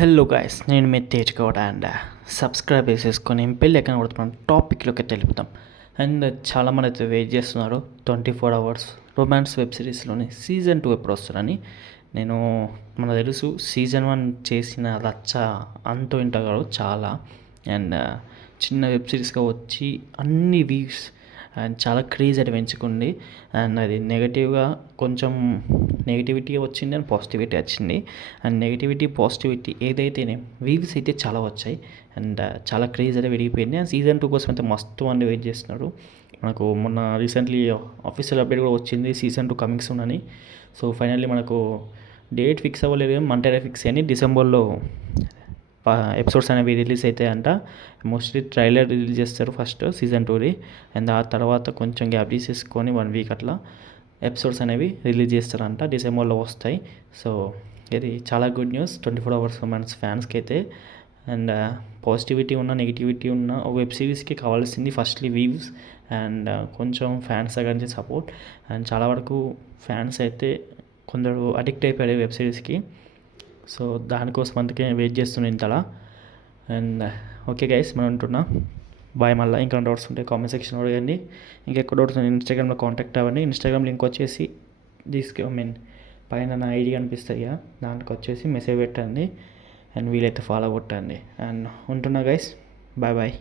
Hello guys, నేను మీ Tej Goud and subscribe చేసేసుకొని పెళ్ళి ఎక్కడ కొడుతున్నాను టాపిక్లోకి తెలుపుతాం. అండ్ చాలామంది అయితే వెయిట్ చేస్తున్నారు 24 hours రొమాన్స్ వెబ్ సిరీస్లోని సీజన్ 2 ఎప్పుడు వస్తుందని. నేను మనకు తెలుసు సీజన్ 1 చేసిన రచ్చ అంతో ఇంట కాదు చాలా. అండ్ చిన్న వెబ్ సిరీస్గా వచ్చి అన్ని వీవ్స్ అండ్ చాలా క్రేజ్ అయితే పెంచుకుంది. అండ్ అది నెగటివ్గా కొంచెం నెగిటివిటీ వచ్చింది అండ్ పాజిటివిటీ వచ్చింది. అండ్ నెగిటివిటీ పాజిటివిటీ ఏదైతేనే వీవ్స్ అయితే చాలా వచ్చాయి అండ్ చాలా క్రేజ్ అయితే విడిగిపోయింది. అండ్ సీజన్ 2 కోసం అయితే మస్తు మంది వెయిట్ చేస్తున్నారు. మనకు మొన్న రీసెంట్లీ ఆఫీషియల్ అప్డేట్ కూడా వచ్చింది సీజన్ 2 కమింగ్ సూన్ అని. సో ఫైనల్లీ మనకు డేట్ ఫిక్స్ అవ్వలేదు కానీ మంటే ఫిక్స్ అని డిసెంబర్లో ఎపిసోడ్స్ అనేవి రిలీజ్ అవుతాయంట. మోస్ట్లీ ట్రైలర్ రిలీజ్ చేస్తారు ఫస్ట్ సీజన్ 2ది. అండ్ ఆ తర్వాత కొంచెం గ్యాప్ తీసేసుకొని 1 week అట్లా ఎపిసోడ్స్ అనేవి రిలీజ్ చేస్తారంట, డిసెంబర్లో వస్తాయి. సో ఇది చాలా గుడ్ న్యూస్ 24 hours రొమాన్స్ ఫ్యాన్స్కి అయితే. అండ్ పాజిటివిటీ ఉన్న నెగిటివిటీ ఉన్న వెబ్ సిరీస్కి కావాల్సింది ఫస్ట్లీ వీవ్స్ అండ్ కొంచెం ఫ్యాన్స్ దగ్గర నుంచి సపోర్ట్. అండ్ చాలా వరకు ఫ్యాన్స్ అయితే కొందరు అడిక్ట్ అయిపోయారు వెబ్ సిరీస్కి. సో దానికోసం అందుకే వెయిట్ చేస్తున్నాను ఇంతలా. అండ్ ఓకే గైస్, మనం ఉంటున్నా బాయ్. మళ్ళీ ఇంకా డౌట్స్ ఉంటే కామెంట్ సెక్షన్లో అడగండి. ఇంకెక్కువ డౌట్స్ ఇన్స్టాగ్రామ్లో కాంటాక్ట్ అవ్వండి. ఇన్స్టాగ్రామ్ లింక్ వచ్చేసి పైన నా ఐడి కనిపిస్తాయి కదా, దాంట్లోకి వచ్చేసి మెసేజ్ పెట్టండి అండ్ వీలైతే ఫాలో కొట్టండి. అండ్ ఉంటున్నా గైస్, బాయ్ బాయ్.